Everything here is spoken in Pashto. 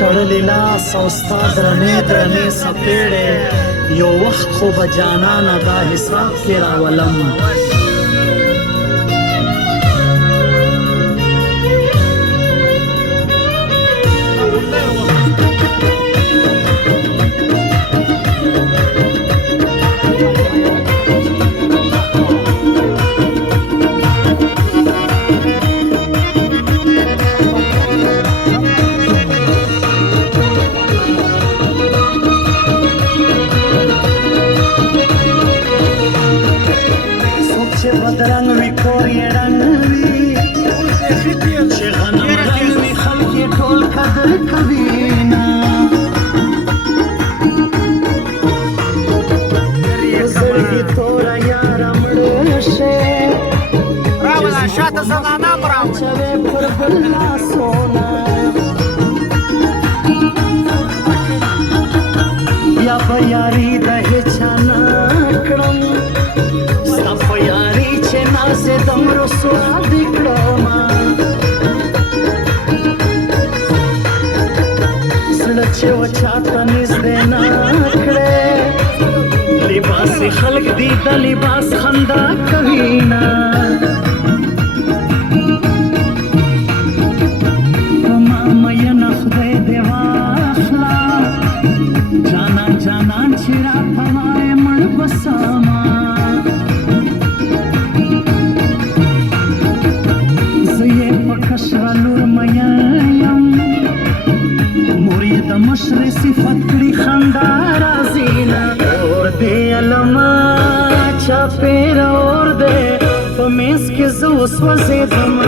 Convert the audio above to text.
تړلی لاس او ستا درنې درنې څپېړې یو وخت خو به جانانه دا حساب کې راولم بدرنګ وي کور یې ړنګ وي چې غنمرنګ وي خلک یې ټول قدر کوي نه زړګي توره یاره مړه شې راوله شاته زنانه م راوله اچوې پر بل لاسونه یا به یاري د هېچا نه کړم से दम रसवा दिखड़मा सड़चे वछाता निस देना खड़े लिबास खल्क दीदा लिबास खंदा कवीना तमा मयन खुदे देवाखला जाना जाना चिरा थवाए मण बसामा کشرالور میم موری د مشر صفت کړي خندا رازینا اور دې علما چا پیر اور دې په میس کې زو سوځېدم